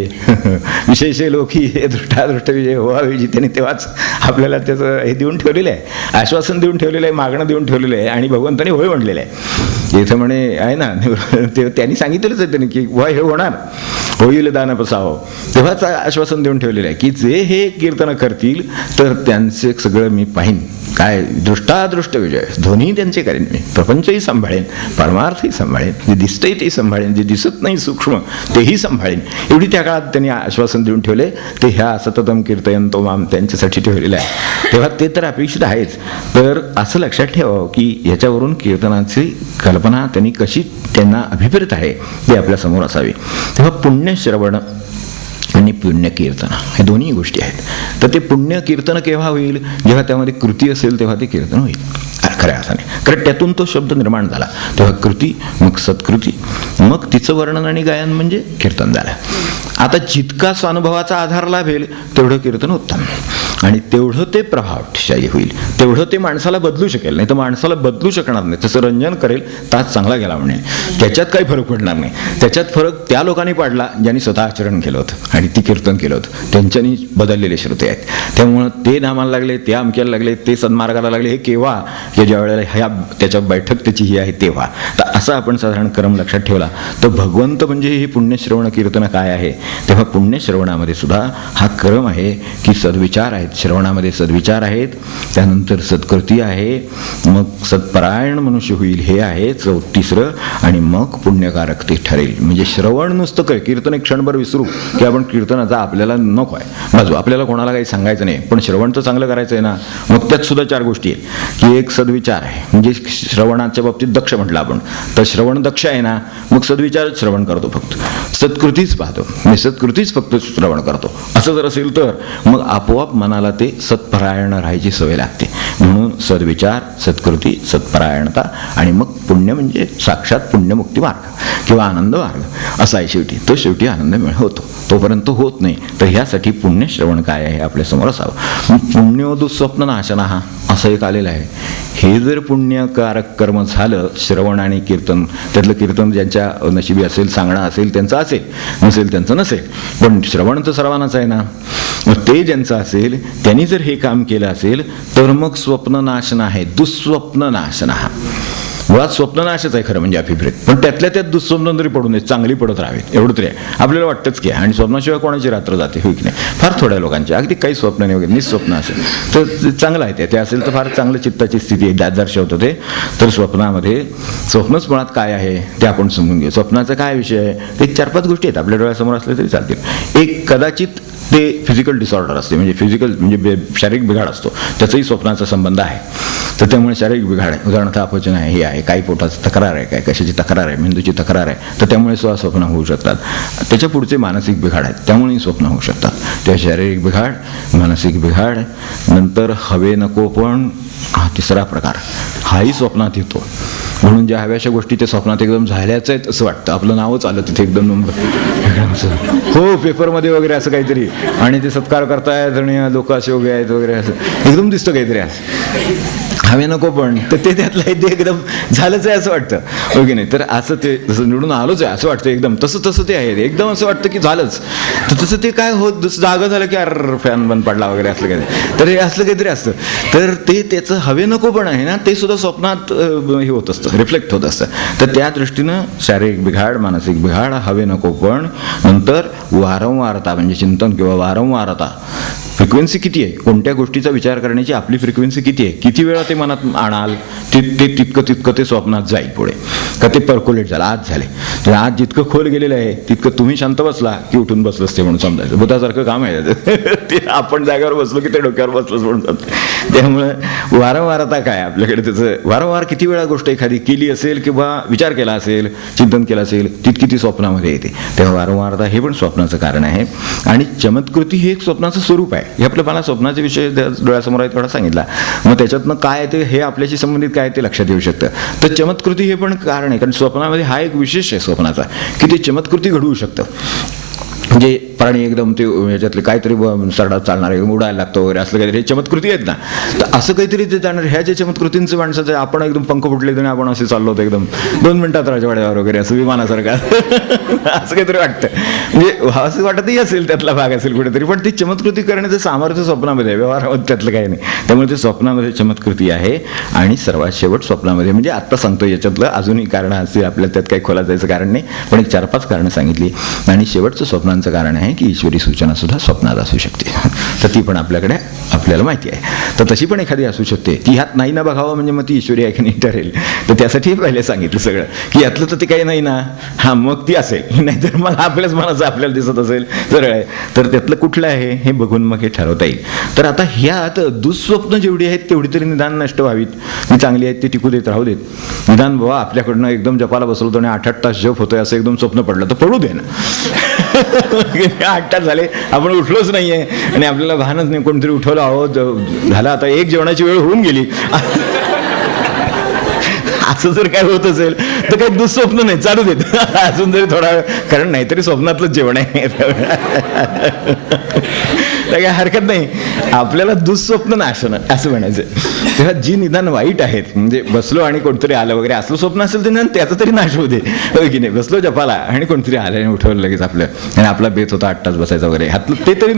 विशेष लोक ही दृष्टादृष्ट विजय व्हावे जी त्यांनी तेव्हाच आपल्याला त्याचं हे देऊन ठेवलेलं आहे, आश्वासन देऊन ठेवलेलं आहे, मागणं देऊन ठेवलेलं आहे आणि भगवंताने होय म्हणलेलं आहे. इथं म्हणे आहे ना ते त्यांनी सांगितलेलंच आहे त्यांनी की वा हे होणार, होईल दान पसावं. तेव्हाच आश्वासन देऊन ठेवलेलं आहे की जे हे कीर्तन करतील तर त्यांचे सगळं मी पाहीन. काय दृष्टादृष्ट विजय दोन्ही त्यांचे करेन मी. प्रपंचही सांभाळेन, परमार्थही सांभाळेन, जे दिसतंय ते सांभाळेन, जे दिसत नाही सूक्ष्म तेही सांभाळेन. एवढी त्या काळात त्यांनी आश्वासन देऊन ठेवले. ते ह्या सततम कीर्तयंतो माम त्यांच्यासाठी ठेवलेलं आहे. तेव्हा ते तर अपेक्षित आहेच. तर असं लक्षात ठेवावं की याच्यावरून कीर्तनाची कल्पना त्यांनी कशी त्यांना अभिप्रेत आहे ते आपल्यासमोर असावी. तेव्हा पुण्यश्रवण आणि पुण्य कीर्तन हे दोन्ही गोष्टी आहेत. तर ते पुण्य कीर्तन केव्हा होईल, जेव्हा त्यामध्ये कृती असेल तेव्हा ते कीर्तन होईल खऱ्या अर्थाने. कारण त्यातून तो शब्द निर्माण झाला. तेव्हा कृती, मग सत्कृती, मग तिचं वर्णन आणि गायन म्हणजे कीर्तन झालं. आता जितका स्वानुभवाचा आधार लाभेल तेवढं कीर्तन उत्तम आणि तेवढं ते प्रभावशाली होईल, तेवढं ते माणसाला बदलू शकेल. नाही तर माणसाला बदलू शकणार नाही. तसं रंजन करेल तास चांगला गेला म्हणेल, त्याच्यात काही फरक पडणार नाही. त्याच्यात फरक त्या लोकांनी पाडला ज्यांनी स्वतः आचरण केलं होतं आणि ती कीर्तन केलं होतं, त्यांच्यानी बदललेले श्रोते आहेत. त्यामुळं ते नामाला लागले, ते अमक्याला लागले, ते सन्मार्गाला लागले. हे केव्हा की ज्या वेळेला ह्या त्याच्या बैठक त्याची ही आहे तेव्हा. तर असा आपण साधारण क्रम लक्षात ठेवला तर भगवंत म्हणजे हे पुण्यश्रवण कीर्तन काय आहे. तेव्हा पुण्यश्रवणामध्ये सुद्धा हा क्रम आहे की सद्विचार आहेत, श्रवणामध्ये सद्विचार आहेत, त्यानंतर सत्कृती आहे, मग सत्परायण मनुष्य होईल हे आहे तिसरं, आणि मग पुण्यकारक ते ठरेल. म्हणजे श्रवण नुसतं काय कीर्तन एक क्षणभर विसरू की आपण कीर्तनाचा आपल्याला नको आहे बाजू, आपल्याला कोणाला काही सांगायचं नाही, पण श्रवण तर चांगलं करायचं आहे ना. मग त्यात सुद्धा चार गोष्टी आहेत की एक सद्विचार सद्विचार आहे. म्हणजे श्रवणाच्या बाबतीत दक्ष म्हटलं आपण, तर श्रवण दक्ष आहे ना, मग सद्विचारच श्रवण करतो, फक्त सत्कृतीच पाहतो, मी सत्कृतीच फक्त श्रवण करतो. असं जर असेल तर मग आपोआप मनाला ते सत्परायण राहायची सवय लागते. म्हणून सद्विचार, सत्कृती, सत्परायणता आणि मग पुण्य म्हणजे साक्षात पुण्यमुक्ती मार्ग किंवा आनंद मार्ग असा आहे शेवटी. तो शेवटी आनंद होतो, तोपर्यंत होत नाही. तर ह्यासाठी पुण्यश्रवण काय आहे आपल्यासमोर असावं. पुण्यो दुःस्वप्न नाशनः असं एक आलेलं आहे. हे जर पुण्यकारक कर्म झालं, श्रवण आणि कीर्तन, त्यातलं कीर्तन ज्यांच्या नशिबी असेल, सांगणं असेल त्यांचं असेल, नसेल त्यांचं नसेल, पण श्रवण तर सर्वांनाच आहे ना. मग ते ज्यांचं असेल त्यांनी जर हे काम केलं असेल तर मग स्वप्ननाशन आहे, दुःस्वप्न नाशन हा. मुळात स्वप्ननाशच आहे खरं म्हणजे अभिप्रेत, पण त्यातल्या त्यात दुःस्वप्न तरी पडू नये, चांगली पडत राहावेत एवढं तरी आहे. आपल्याला वाटतंच की, आणि स्वप्नाशिवाय कोणाची रात्र जाते होई की नाही. फार थोड्या लोकांची, अगदी काही स्वप्न नाही वगैरे, निस्वप्न असेल तर चांगलं आहे. ते असेल तर फार चांगलं चित्ताची स्थिती आहे, दादर्श होतं ते. तर स्वप्नामध्ये स्वप्नच मुळात काय आहे ते आपण समजून घेऊ. स्वप्नाचा काय विषय आहे ते 4-5 गोष्टी आहेत, आपल्या डोळ्यासमोर असल्या तरी चालतील. एक, कदाचित ते फिजिकल डिसऑर्डर असते, म्हणजे फिजिकल म्हणजे शारीरिक बिघाड असतो, त्याचाही स्वप्नाचा संबंध आहे. तर त्यामुळे शारीरिक बिघाड आहे, उदाहरणार्थ अपचन आहे, हे आहे, काही पोटाची तक्रार आहे, काय कशाची तक्रार आहे, मेंदूची तक्रार आहे, तर त्यामुळे स्वप्न होऊ शकतात. त्याच्या पुढचे मानसिक बिघाड आहेत, त्यामुळेही स्वप्न होऊ शकतात. त्या शारीरिक बिघाड, मानसिक बिघाड, नंतर हवे नको पण हा तिसरा प्रकार, हाही स्वप्नात येतो. म्हणून ज्या हव्याशा गोष्टी त्या स्वप्नात एकदम झाल्याच आहेत असं वाटतं, आपलं नावच आलं तिथे एकदम हो पेपरमध्ये वगैरे असं काहीतरी, आणि ते सत्कार करतायत आणि लोक असे उभे आहेत वगैरे, असं एकदम दिसतं काहीतरी असं हवे नको पण, तर ते त्यातलं ते एकदम झालंच आहे असं वाटतं, हो की नाही. तर असं ते जसं निवडून आलोच आहे असं वाटतं एकदम, तसं ते आहे एकदम, असं वाटतं की झालंच. तर तसं ते काय होत, जसं जागं झालं की अर फॅन बंद पडला वगैरे असलं काही, तर हे असलं काहीतरी असतं. तर ते त्याचं हवे नको पण आहे ना, ते सुद्धा स्वप्नात हे होत असतं, रिफ्लेक्ट होत असतं. तर त्या दृष्टीनं शारीरिक बिघाड, मानसिक बिघाड, हवे नको पण, नंतर वारंवारता म्हणजे चिंतन किंवा वारंवारता, फ्रिक्वेन्सी किती आहे, कोणत्या गोष्टीचा विचार करण्याची आपली फ्रिक्वेन्सी किती आहे, किती वेळा ते मनात आणाल, ते तितकं ते स्वप्नात जाईल पुढे, का ते पर्क्युलेट झालं, आज झाले. तर आज जितकं खोल गेलेलं आहे तितकं तुम्ही शांत बसला की उठून बसलंच ते म्हणून समजायचं. भूतासारखं काम आहे ते, आपण जागेवर बसलो की ते डोक्यावर बसलंच म्हणून समजायचं. त्यामुळे वारंवारता काय आपल्याकडे, त्याचं वारंवार किती वेळा गोष्ट एखादी केली असेल किंवा विचार केला असेल, चिंतन केलं असेल, तितकी ती स्वप्नामध्ये येते. तेव्हा वारंवारता हे पण स्वप्नाचं कारण आहे. आणि चमत्कृती हे एक स्वप्नाचं स्वरूप आहे. हे आपलं मला स्वप्नाचे विषय डोळ्यासमोर आहे तेवढा सांगितला, मग त्याच्यातनं काय ते हे आपल्याशी संबंधित काय ते लक्षात येऊ शकतं. तर चमत्कृती हे पण कारण आहे, कारण स्वप्नामध्ये हा एक विशेष आहे स्वप्नाचा की ते चमत्कृती घडवू शकतं. म्हणजे प्राणी एकदम ते ह्याच्यातले काहीतरी सरडात चालणार, एकदम उडायला लागतं वगैरे, असलं काहीतरी हे चमत्कृती आहेत ना. तर असं काहीतरी ते जाणार, ह्या ज्या चमत्कृतींचं माणसाचं, आपण एकदम पंख फुटले आणि आपण असे चाललो होतो एकदम 2 मिनिटात राजवाड्यावर वगैरे, असं विमानासारखं असं काहीतरी वाटतं. म्हणजे असं वाटतही असेल त्यातला भाग असेल कुठेतरी, पण ती चमत्कृती करण्याचं सामर्थ्य स्वप्नामध्ये आहे, व्यवहारामध्ये त्यातलं काही नाही. त्यामुळे ते स्वप्नामध्ये चमत्कृती आहे. आणि सर्वात शेवट स्वप्नामध्ये, म्हणजे आत्ता सांगतो याच्यातलं अजूनही कारणं असतील, आपल्याला त्यात काही खोलात जायचं कारण नाही, पण एक 4-5 कारणं सांगितली. आणि शेवटचं स्वप्नांचं कारण आहे की ईश्वरी सूचना सुद्धा स्वप्नात असू शकते. तर ती पण आपल्याला माहिती आहे. तर तशी पण एखादी असू शकते, ती ह्यात नाही ना बघावं म्हणजे मग ती ईश्वरी आहे की नाही ठरेल. तर त्यासाठी पहिले सांगितलं सगळं की यातलं तर ते काही नाही ना, हां मग ती असेल, नाहीतर मग आपल्याच मनाचं आपल्याला दिसत असेल सरळ आहे, तर त्यातलं कुठलं आहे हे बघून मग हे ठरवता येईल. तर आता ह्यात दुःस्वप्न जेवढी आहेत तेवढी तरी निदान नष्ट व्हावीत, ती चांगली आहेत ती टिकू देत राहू देत. निदान बाबा आपल्याकडनं एकदम जपाला बसवतो आणि 8-8 तास जप होतोय असं एकदम स्वप्न पडलं तर पडू दे ना. 8 तास झाले आपण उठलोच नाहीये आणि आपल्याला भानच नाही, कोणतरी उठवलं, अहो झालं आता 1 जेवणाची वेळ होऊन गेली, असं जर काय होत असेल तर काही दुःस्वप्न नाही, चालू देत अजून जरी थोडा वेळ, कारण नाहीतरी स्वप्नातलंच जेवण आहे. काही हरकत नाही, आपल्याला दुःस्वप्न नाशनं असं म्हणायचं. तेव्हा जी निदान वाईट आहेत, म्हणजे बसलो आणि कोणतरी आलं वगैरे असलं स्वप्न असेल तर निदान त्याचं तरी नाश होऊ दे, हो की नाही. बसलो जपाला आणि कोणतरी आलं आणि उठवलं लगेच आपलं, आणि आपला बेत होता 8 तास बसायचा वगैरे, हातलं ते तरी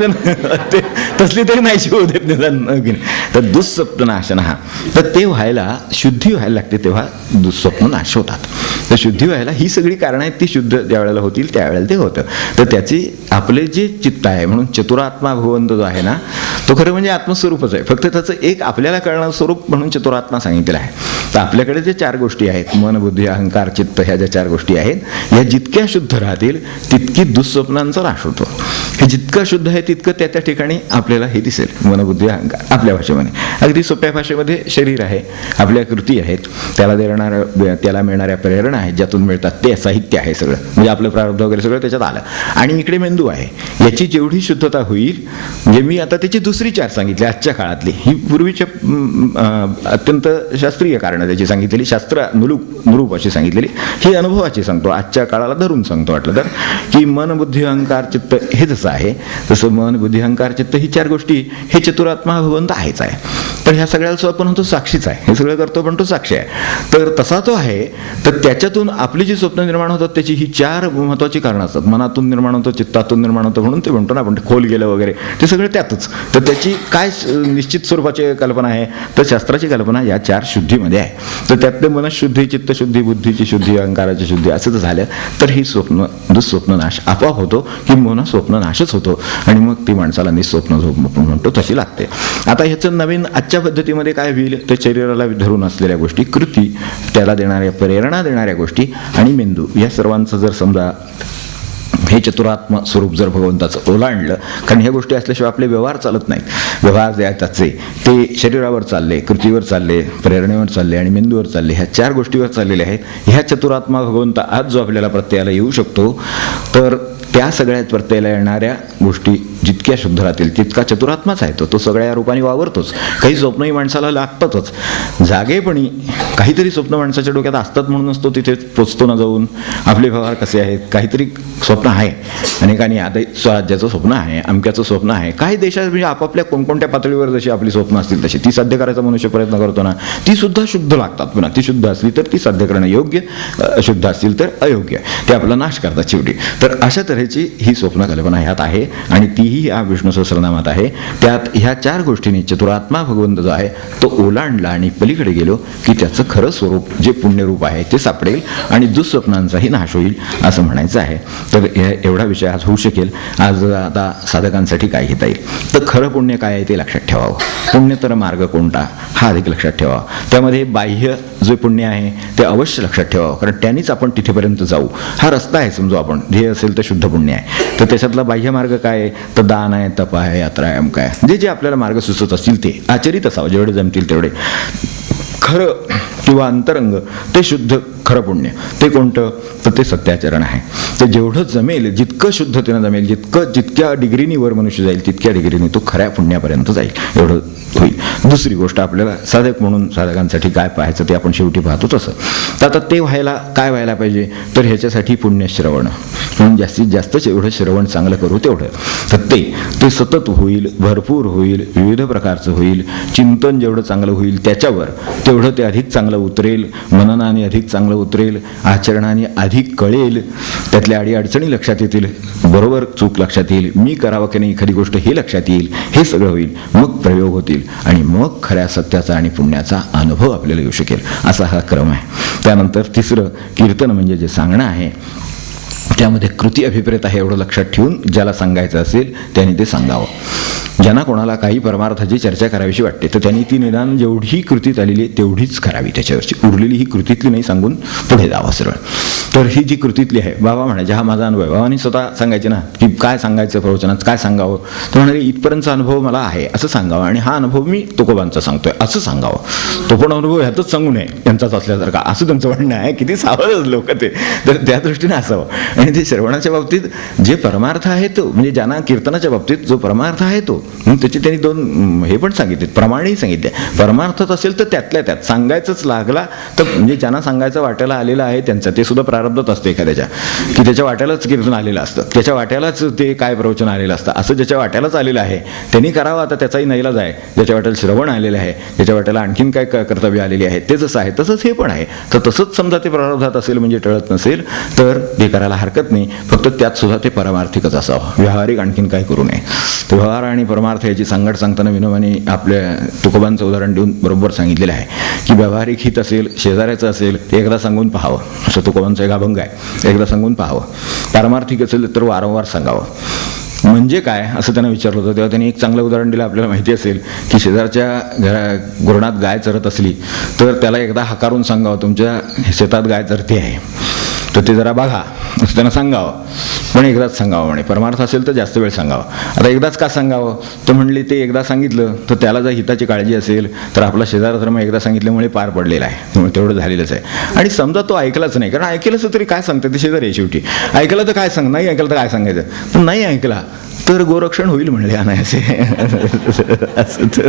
तसली तरी नाहीशी होऊ देत निदान, हो की नाही. तर दुःस्वप्न नाशन हा, तर ते व्हायला शुद्धी व्हायला लागते, तेव्हा दुःस्वप्न नाश होतात. तर शुद्धी व्हायला ही सगळी कारणं आहेत, ती शुद्ध ज्या वेळेला होतील त्यावेळेला ते होतं. तर त्याचे आपले जे चित्त आहे, म्हणून चतुरात्मा भुवन भगवंत जो आहे ना तो खरं म्हणजे आत्मस्वरूपच आहे, फक्त त्याचं एक आपल्याला कळणारं स्वरूप म्हणून चतुरात्मा सांगितलेलं आहे. तर आपल्याकडे जे 4 गोष्टी आहेत, मन बुद्धी अहंकार चित्त, ह्या ज्या 4 गोष्टी आहेत, ह्या जितक्या शुद्ध राहतील तितकी दुःस्वप्नांचा नाश होतो. हे जितकं शुद्ध आहे तितकं त्या त्या ठिकाणी आपल्याला हे दिसेल. मन बुद्धी अहंकार आपल्या भाषेमध्ये, अगदी सोप्या भाषेमध्ये शरीर आहे, आपल्या कृती आहेत, त्याला मिळणाऱ्या प्रेरणा आहेत, ज्यातून मिळतात ते साहित्य आहे सगळं, म्हणजे आपलं प्रारब्ध वगैरे सगळं त्याच्यात आलं. आणि इकडे मेंदू आहे, याची जेवढी शुद्धता होईल, म्हणजे मी आता त्याची दुसरी 4 सांगितली आजच्या काळातली, ही पूर्वीच्या अत्यंत शास्त्रीय कारणं त्याची सांगितलेली, शास्त्र नुरूप अशी सांगितलेली, ही अनुभवाची सांगतो, आजच्या काळाला धरून सांगतो वाटलं तर, की मन बुद्धी अहंकार चित्त हे जसं आहे तसं मन बुद्धी अहंकार चित्त ही 4 गोष्टी हे चतुरात्मा भगवंत आहेच आहे. पण ह्या सगळ्याला आपण म्हणतो साक्षीच आहे, हे सगळं करतो पण तो साक्षी आहे. तर तसा तो आहे, तर त्याच्यातून आपली जी स्वप्न निर्माण होतात त्याची ही 4 महत्त्वाची कारणं असतात. मनातून निर्माण होतं, चित्तातून निर्माण होतं, म्हणून ते म्हणतो ना आपण खोल गेलं वगैरे, ते सगळं त्यातच. तर त्याची काय निश्चित स्वरूपाची कल्पना आहे, तर शास्त्राची कल्पना या 4 शुद्धीमध्ये आहे. तर त्यातले मनशुद्धी, चित्तशुद्धी, बुद्धीची शुद्धी, अहंकाराची शुद्धी असं जर झालं तर ही दुःस्वप्न नाश आपोआप होतो, किंबहुना स्वप्न नाशच होतो, आणि मग ती माणसाला निस्वप्न झोप आपण म्हणतो तशी लागते. आता ह्याचं नवीन आजच्या पद्धतीमध्ये काय होईल, तर शरीराला धरून असलेल्या गोष्टी, कृती, त्याला देणाऱ्या प्रेरणा देणाऱ्या गोष्टी आणि मेंदू, या सर्वांचं जर समजा हे चतुरात्म स्वरूप जर भगवंताचं ओलांडलं, कारण ह्या गोष्टी असल्याशिवाय आपले व्यवहार चालत नाहीत. व्यवहार जे आहेत त्याचे ते शरीरावर चालले, कृतीवर चालले, प्रेरणेवर चालले आणि मेंदूवर चालले, ह्या 4 गोष्टीवर चाललेल्या आहेत. ह्या चतुरात्मा भगवंत आज जो आपल्याला प्रत्ययाला येऊ शकतो, तर त्या सगळ्यात प्रत्ययाला येणाऱ्या गोष्टी जितक्या शुद्ध राहतील तितका चतुरात्माच आहे. तो सगळ्या रूपाने वावरतोच. काही स्वप्नही माणसाला लागतातच. जागेपणी काहीतरी स्वप्न माणसाच्या डोक्यात असतात म्हणूनच तो तिथे पोचतो ना जाऊन. आपले व्यवहार कसे आहेत, काहीतरी स्वप्न आहे, अनेकांनी आता स्वराज्याचं स्वप्न आहे, अमक्याचं स्वप्न आहे. काही देशात म्हणजे आपापल्या कोणकोणत्या पातळीवर जशी आपली स्वप्न असतील तशी ती साध्य करायचा मनुष्य प्रयत्न करतो ना, ती सुद्धा शुद्ध लागतात. पुन्हा ती शुद्ध असली तर ती साध्य करणं योग्य, अशुद्ध असतील तर अयोग्य, ते आपला नाश करतात शेवटी. तर अशा तऱ्हेची ही स्वप्न कल्पना ह्यात आहे, आणि तीही या विष्णू सहस्रनामात आहे. त्यात ह्या 4 गोष्टींनी चतुरात्मा भगवंत जो आहे तो ओलांडला आणि पलीकडे गेलो की त्याचं खरं स्वरूप जे पुण्यरूप आहे ते सापडेल आणि दुःस्वप्नांचाही नाश होईल असं म्हणायचं आहे. तर एवढा विषय आज होऊ शकेल. आज आता साधकांसाठी काय घेता येईल, तर खरं पुण्य काय आहे ते लक्षात ठेवावं. पुण्यतर मार्ग कोणता हा अधिक लक्षात ठेवावा. त्यामध्ये बाह्य जे पुण्य आहे ते अवश्य लक्षात ठेवावं, कारण त्यांनीच आपण तिथेपर्यंत जाऊ. हा रस्ता आहे समजू आपण, ध्येय असेल तर शुद्ध पुण्य आहे. तर त्याच्यातला बाह्य मार्ग काय आहे, तर दान आहे, तप आहे, यात्रा आहे, अमक आहे, जे आपल्याला मार्ग सुचत असतील ते आचरित असावं, जेवढे जमतील तेवढे. खरं किंवा अंतरंग ते शुद्ध खरं पुण्य ते कोणतं, तर ते सत्याचरण आहे. ते जेवढं जमेल, जितकं शुद्धतेनं जमेल, जितक्या डिग्रीनी वर मनुष्य जाईल तितक्या डिग्रीने तो खऱ्या पुण्यापर्यंत जाईल, एवढं होईल. दुसरी गोष्ट आपल्याला साधक म्हणून साधकांसाठी काय पाहायचं ते आपण शेवटी पाहतो तसं. तर आता ते काय व्हायला पाहिजे, तर ह्याच्यासाठी पुण्यश्रवण, म्हणून जास्तीत जास्त जेवढं श्रवण चांगलं करू तेवढं. तर ते सतत होईल, भरपूर होईल, विविध प्रकारचं होईल. चिंतन जेवढं चांगलं होईल त्याच्यावर तेवढं ते अधिक चांगलं उतरेल, मननाने अधिक चांगलं उतरेल, आचरणाने अधिक कळेल, त्यातल्या अडीअडचणी लक्षात येतील, बरोबर चूक लक्षात येईल, मी करावं की नाही एखादी गोष्ट हे लक्षात येईल. हे सगळं होईल, मग प्रयोग होतील आणि मग खऱ्या सत्याचा आणि पुण्याचा अनुभव आपल्याला येऊ शकेल. असा हा क्रम आहे. त्यानंतर तिसरं कीर्तन म्हणजे जे सांगणं आहे त्यामध्ये कृती अभिप्रेत आहे एवढं लक्षात ठेवून ज्याला सांगायचं असेल त्यांनी ते सांगावं. ज्यांना कोणाला काही परमार्थाची चर्चा करावीशी वाटते तर त्यांनी ती निदान जेवढी कृतीत आलेली आहे तेवढीच करावी, त्याच्यावरची उरलेली ही कृतीतली नाही सांगून पुढे जावं सरळ. तर ही जी कृतीतली आहे, बाबा म्हणायचे हा माझा अनुभव आहे. बाबांनी स्वतः सांगायचे ना की काय सांगायचं प्रवचनात, काय सांगावं, तर म्हणाले इथपर्यंतचा अनुभव मला आहे असं सांगावं, आणि हा अनुभव मी तुकोबांचा सांगतोय असं सांगावं. तो पण अनुभव ह्यातच सांगू नये त्यांचाच असल्यासारखा, असं त्यांचं म्हणणं आहे. किती सावध लोक ते, तर त्या दृष्टीने असावं. आणि ते श्रवणाच्या बाबतीत जे परमार्थ आहे तो, म्हणजे ज्यांना कीर्तनाच्या बाबतीत जो परमार्थ आहे तो, त्याची त्यांनी 2 हे पण सांगितले, प्रमाणही सांगितले. परमार्थच असेल तर त्यातल्या त्यात सांगायचंच लागला तर, म्हणजे ज्यांना सांगायचं वाट्याला आलेलं आहे त्यांचं ते सुद्धा प्रारब्धत असते एखाद्याच्या, की त्याच्या वाट्यालाच कीर्तन आलेलं असतं, त्याच्या वाट्यालाच ते काय प्रवचन आलेलं असतं. असं ज्याच्या वाट्यालाच आलेलं आहे त्यांनी करावं. आता त्याचाही नाईलाज आहे. ज्याच्या वाट्याला श्रवण आलेलं आहे, ज्याच्या वाट्याला आणखीन काय कर्तव्य आलेली आहे, ते जसं आहे तसंच हे पण आहे. तर तसंच समजा ते प्रारब्धात असेल, म्हणजे टळत नसेल तर ते करायला हरकत नाही. फक्त त्यात सुद्धा ते पारमार्थिकच असावं, व्यावहारिक आणखीन काय करू नये. तर व्यवहार आणि परमार्थ याची सांगड सांगताना विनोबाने आपल्या तुकोबांचं उदाहरण देऊन बरोबर सांगितलेलं आहे की व्यावहारिक हित असेल, शेजाऱ्याचं असेल ते एकदा सांगून पाहावं, असं तुकोबांचा एक अभंग आहे, एकदा सांगून पाहावं. पारमार्थिक असेल तर वारंवार सांगावं. म्हणजे काय असं त्यांना विचारलं होतं. तेव्हा त्यांनी एक चांगलं उदाहरण दिलं. आपल्याला माहिती असेल की शेजारच्या गुरणात गाय चरत असली तर त्याला एकदा हकारून सांगावं, तुमच्या शेतात गाय चरते आहे, तर ते जरा बघा असं त्यांना सांगावं. पण एकदाच सांगावं म्हणे. परमार्थ असेल तर जास्त वेळ सांगावं. आता एकदाच का सांगावं तर म्हणले ते एकदा सांगितलं तर त्याला जर हिताची काळजी असेल तर आपला शेजार धर्म एकदा सांगितल्यामुळे पार पडलेला आहे, त्यामुळे तेवढं झालेलंच आहे. आणि समजा तो ऐकलाच नाही, कारण ऐकलंच तरी काय सांगतं ते शेजारी आहे शेवटी. ऐकलं तर काय सांग, नाही ऐकलं तर काय सांगायचं. पण नाही ऐकला तर गोरक्षण होईल म्हणले अनायासे. असं तर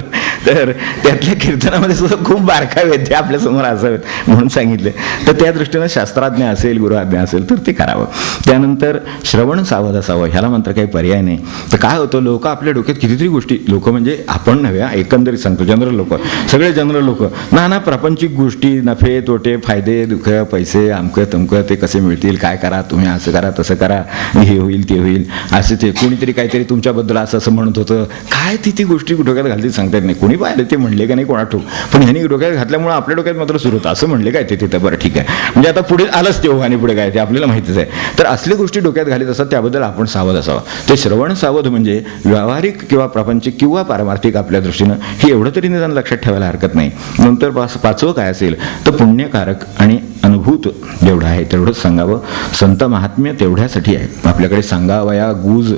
त्यातल्या कीर्तनामध्ये सुद्धा खूप बारका वेद्य आपल्यासमोर असावेत म्हणून सांगितले. तर त्या दृष्टीनं शास्त्राज्ञ असेल, गुरुआज्ञा असेल तर ते करावं. त्यानंतर श्रवण सावध असावं, ह्याला मात्र काही पर्याय नाही. तर काय होतं, लोक आपल्या डोक्यात कितीतरी गोष्टी, लोक म्हणजे आपण नव्हे, एकंदरीत सांगतो, जनरल लोक, सगळे जनरल लोक नाना प्रापंचिक गोष्टी, नफे तोटे, फायदे दुःख, पैसे, अमकं तमकं, ते कसे मिळतील, काय करा तुम्ही, असं करा तसं करा, हे होईल ते होईल, असं ते कोणीतरी काहीतरी तुमच्याबद्दल असं असं म्हणत होतं, काय ती गोष्टी डोक्यात घालतील सांगता येत नाही. कोणी पाहिलं ते म्हणले का नाही कोणा ठोक, पण ह्यांनी डोक्यात घातल्यामुळे आपल्या डोक्यात मात्र सुरू होतं, असं म्हणले काय ते तिथं, बरं ठीक आहे, म्हणजे आता पुढे आलंच ते आणि पुढे काय ते आपल्याला माहितीच आहे. तर असल्या गोष्टी डोक्यात घालीत असतात, त्याबद्दल आपण सावध असावं. ते श्रवण सावध म्हणजे व्यावहारिक किंवा प्रापंचिक किंवा पारमार्थिक आपल्या दृष्टीनं हे एवढं तरी निदान लक्षात ठेवायला हरकत नाही. नंतर पाचवं काय असेल तर पुण्यकारक आणि अनुभूत जेवढं आहे तेवढंच सांगावं. संत महात्म्य तेवढ्यासाठी आहे, आपल्याकडे सांगावया गुज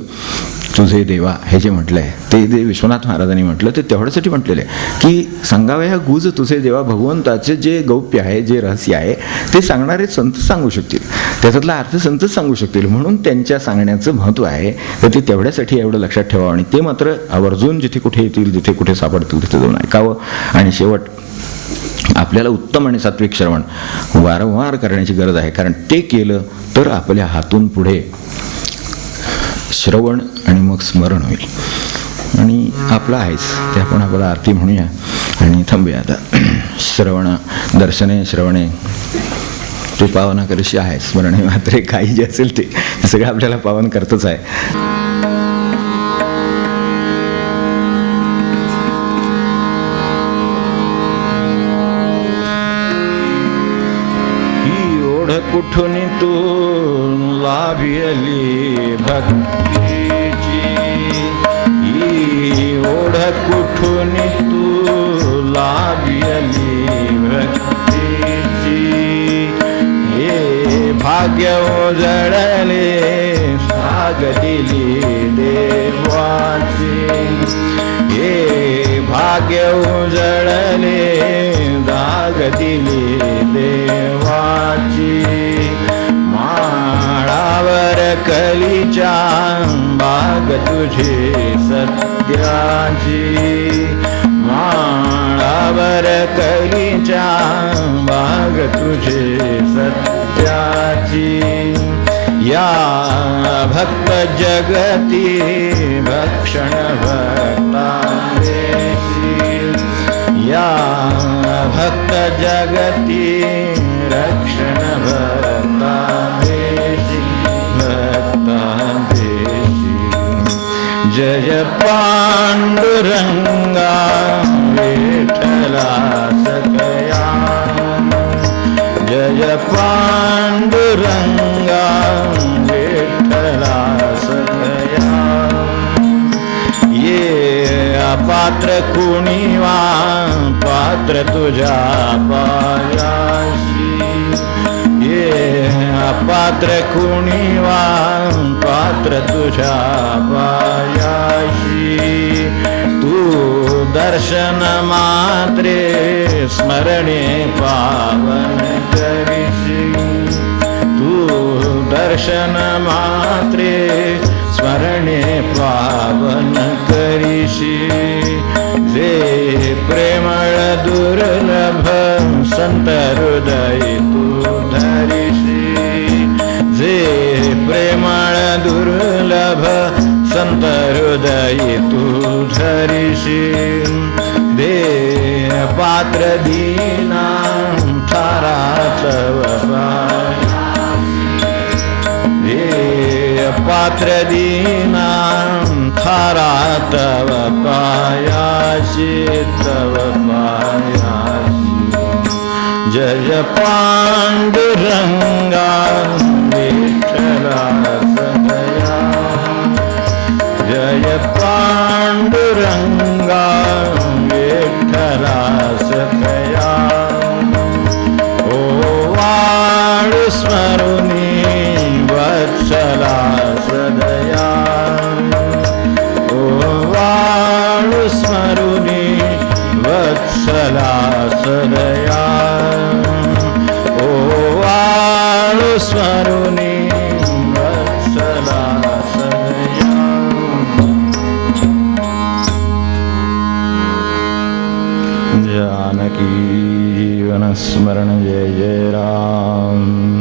तुझे देवा हे जे म्हटलं आहे ते विश्वनाथ महाराजांनी म्हटलं ते तेवढ्यासाठी म्हटलेलं आहे की सांगावया गुज तुझे देवा, भगवंताचे जे गौप्य आहे, जे रहस्य आहे ते सांगणारे संत सांगू शकतील, त्याच्यातला अर्थ संतच सांगू शकतील, म्हणून त्यांच्या सांगण्याचं महत्त्व आहे. तर ते तेवढ्यासाठी एवढं लक्षात ठेवावं आणि ते मात्र आवर्जून जिथे कुठे येतील, जिथे कुठे सापडतील तिथे जाऊन ऐकावं. आणि शेवट आपल्याला उत्तम आणि सात्विक श्रवण वारंवार करण्याची गरज आहे, कारण ते केलं तर आपल्या हातून पुढे श्रवण आणि मग स्मरण होईल. आणि आपला आहेच ते आपण आपल्याला आरती म्हणूया आणि थांबूया आता. श्रवण दर्शने श्रवणे ते पावना करीशी आहे, स्मरणे मात्र काही जे असेल ते सगळं आपल्याला पावन करतच आहे. ही ओढ कुठून तू लाभिली भक्तीची, ही ओढ कुठून तू लाभिली भक्तीची, हे भाग्य उजळले साग दिली देवाची, हे भाग्य उजळले दाग दिली देवाची, माळावर कलीच्या बाग तुझी सत्याची, माळावर कलीच्या बाग तुझी सत्याची, या भक्त जगती भक्षण भक्तांदेशी, या भक्त जगती रक्षण भक्तांदेशी, जय पांडुरंगा विठ्ठला सखया, जय पांडुरंगा विठ्ठला सखया, ये अपात्र कुणीवा पात्र तुझ्या पायाशी, ये अपात्र कुणीवा पात्र तुझ्या पायाशी, तू दर्शन मात्रे स्मरणे पावन करीशी, तू दर्शन मात्रे स्मरणे पावन करीशी, जे प्रेमळ दुर्लभ संत हृदय तू धरीशी, जे प्रेमळ दुर्लभ संत हृदय तू धरीशी, दे पात्र दीना थारा तव पायाशी, दे पात्र दीना थारा तव पायाशी, तव पायाशी, जय पांडुरंगा विठ्ठला सखया, जानकी जीवन स्मरण जय जय राम.